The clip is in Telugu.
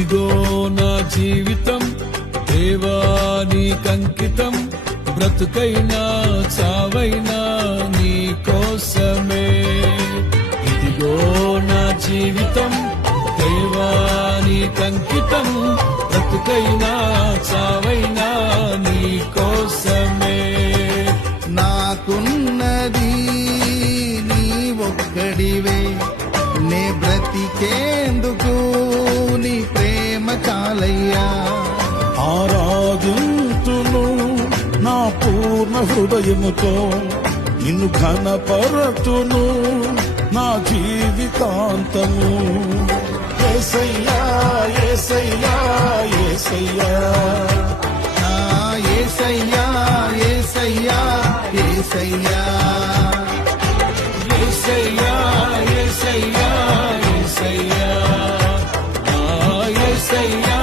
ఇదిగో నా జీవితం దేవా నీకంకితం, బ్రతుకైనా చావైనా నీ కోసమే. ఇదిగో నా జీవితం దేవా నీకంకితం, బ్రతుకైనా చావైనా నీ కోసమే. నాకున్నది నీ ఒక్కడివే, నే బ్రతికేందుకు నీ ప్రేమ చాలయ్యా. ఆరాధింతును నా పూర్ణ హృదయముతో, నిన్ను ఘనపరతును నా జీవితాంతము. యేసయ్యా యేసయ్యా యేసయ్యా, యేసయ్యా యేసయ్యా యేసయ్యా, యేసయ్యా యేసయ్యా యేసయ్యా, యేసయ్యా